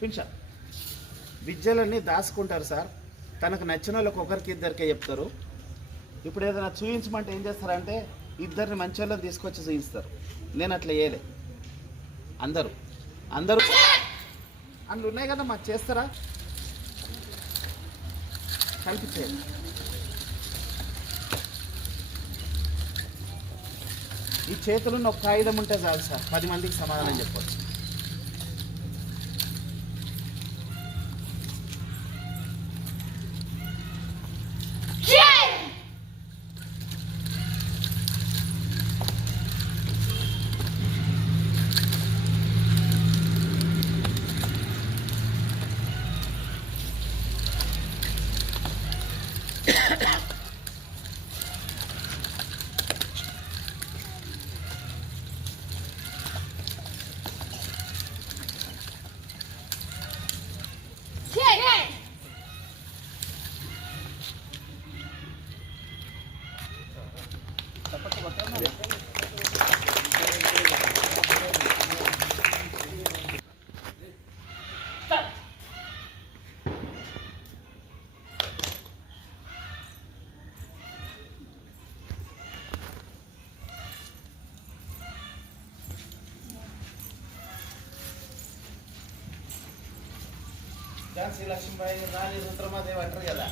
Pincha విద్యలన్నీ దాచుకుంటారు sir. తనకు నచ్చిన వాళ్ళకి ఒకరికి ఇద్దరికే చెప్తారు. ఇప్పుడు ఏదైనా చూయించమంటే ఏం చేస్తారంటే ఇద్దరిని మంచి వాళ్ళని తీసుకొచ్చి చూపిస్తారు. నేను అట్లా చేయలే. అందరూ అందులో ఉన్నాయి కదా, మాకు చేస్తారా కల్పించేయండి. ఈ చేతులున్న ఒక కాగితం ఉంటే చాలు సార్, 10 మందికి సమాధానం చెప్పవచ్చు. ఝాన్సీ లక్ష్మీబాయి, రాణి రుద్రమాదేవి అంటారు కదా,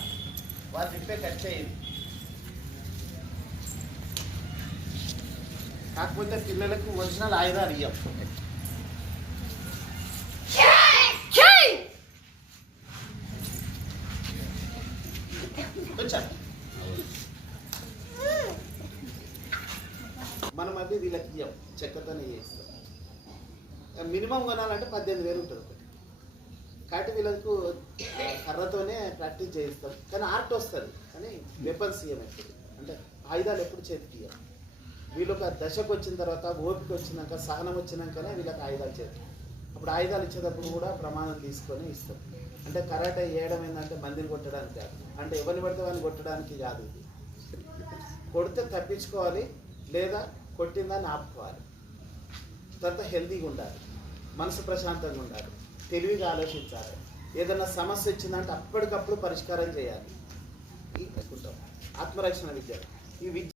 వాళ్ళు తిప్పే ఖర్చు అయ్యింది. కాకపోతే పిల్లలకు ఒరిజినల్ ఆయుధాలు ఇయ్యం. మనం అది వీళ్ళకి ఇయ్యం, చెక్కతోనే చేస్తాం. మినిమం కొనాలంటే 18,000 ఉంటుంది ఒకటి. కాబట్టి వీళ్ళకు కర్రతోనే ప్రాక్టీస్ చేయిస్తాం. కానీ ఆర్ట్ వస్తుంది, కానీ వెపన్స్ ఇయ్యమవుతుంది. అంటే ఆయుధాలు ఎప్పుడు చేతికి ఇయ్యం. వీళ్ళు ఒక దశకు వచ్చిన తర్వాత, ఓపిక వచ్చినాక, సహనం వచ్చినాకనే వీళ్ళకి ఆయుధాలు చేస్తాం. అప్పుడు ఆయుధాలు ఇచ్చేటప్పుడు కూడా ప్రమాణం తీసుకొని ఇస్తాం. అంటే కరాటే చేయడం ఏంటంటే మందిని కొట్టడానికి కాదు, అంటే ఎవరిని పడితే వాడిని కొట్టడానికి కాదు. ఇది కొడితే తప్పించుకోవాలి, లేదా కొట్టిందాన్ని ఆపుకోవాలి. తర్వాత హెల్తీగా ఉండాలి, మనసు ప్రశాంతంగా ఉండాలి, తెలివిగా ఆలోచించాలి. ఏదైనా సమస్య వచ్చిందంటే అప్పటికప్పుడు పరిష్కారం చేయాలి. ఈ ఆత్మరక్షణ విద్య. ఈ విద్య